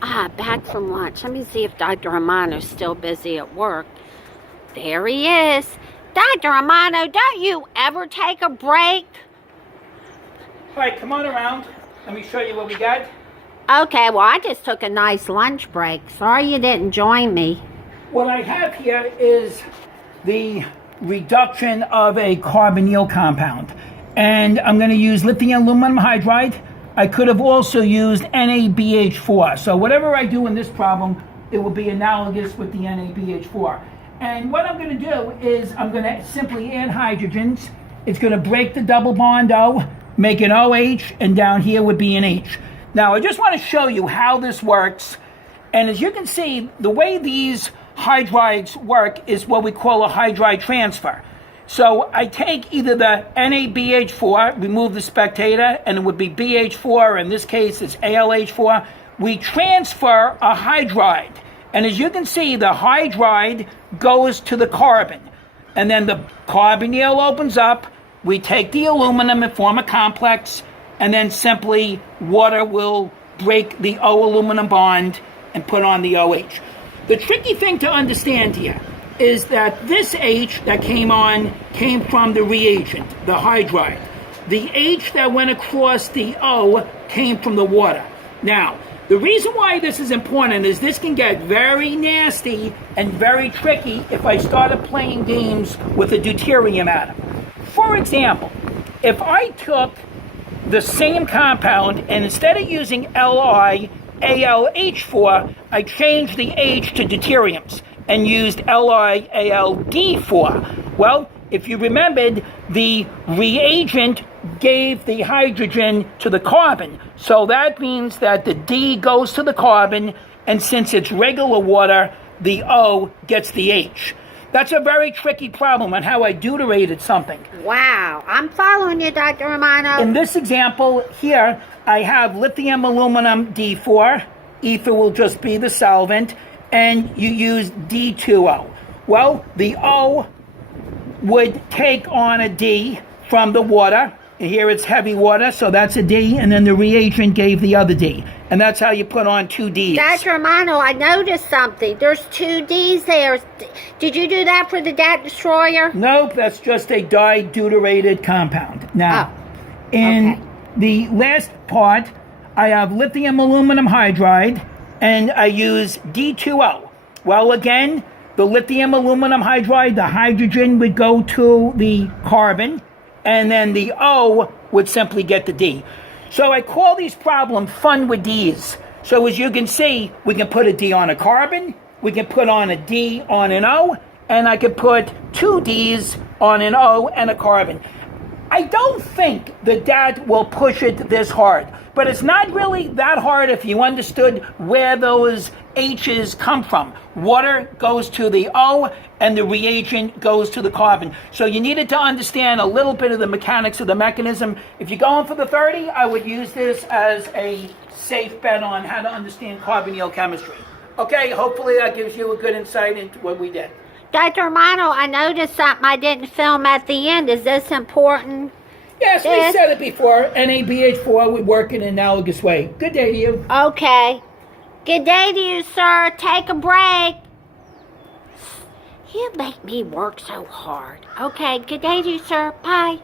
Back from lunch. Let me see if Dr. Romano's still busy at work. There he is. Dr. Romano, don't you ever take a break? All right, come on around. Let me show you what we got. Okay, well, I just took a nice lunch break. Sorry you didn't join me. What I have here is the reduction of a carbonyl compound. And I'm going to use lithium aluminum hydride. I could have also used NaBH4. So whatever I do in this problem, it will be analogous with the NaBH4. And what I'm going to do is I'm going to simply add hydrogens. It's going to break the double bond O, make an OH, and down here would be an H. Now, I just want to show you how this works. And as you can see, the way these hydrides work is what we call a hydride transfer. So I take either the NaBH4, remove the spectator, and it would be BH4. In this case, it's ALH4. We transfer a hydride. And as you can see, the hydride goes to the carbon. And then the carbonyl opens up. We take the aluminum and form a complex. And then simply water will break the O aluminum bond and put on the OH. The tricky thing to understand here is that this H that came from the reagent, the hydride. The H that went across the O came from the water. Now, the reason why this is important is this can get very nasty and very tricky if I started playing games with a deuterium atom. For example, if I took the same compound and instead of using LiAlH4, I changed the H to deuteriums and used LiAlD4. Well, if you remembered, the reagent gave the hydrogen to the carbon. So that means that the D goes to the carbon, and since it's regular water, the O gets the H. That's a very tricky problem on how I deuterated something. Wow, I'm following you, Dr. Romano. In this example here, I have lithium aluminum D4. Ether will just be the solvent. And you use D2O. Well, the O would take on a D from the water. Here it's heavy water, so that's a D, and then the reagent gave the other D. And that's how you put on two Ds. Dr. Romano, I noticed something. There's two Ds there. Did you do that for the DAT Destroyer? Nope, that's just a di-deuterated compound. Now, in the last part, I have lithium aluminum hydride, and I use D2O. Well, again, the lithium aluminum hydride, the hydrogen would go to the carbon, and then the O would simply get the D. So I call these problems fun with Ds. So as you can see, we can put a D on a carbon, we can put on a D on an O, and I can put two Ds on an O and a carbon. I don't think the DAT will push it this hard, but it's not really that hard if you understood where those H's come from. Water goes to the O and the reagent goes to the carbon. So you needed to understand a little bit of the mechanics of the mechanism. If you're going for the 30, I would use this as a safe bet on how to understand carbonyl chemistry. Okay, hopefully that gives you a good insight into what we did. Dr. Romano, I noticed something I didn't film at the end. Is this important? Yes, we said it before. NaBH4 would work in an analogous way. Good day to you. Okay. Good day to you, sir. Take a break. You make me work so hard. Okay, good day to you, sir. Bye.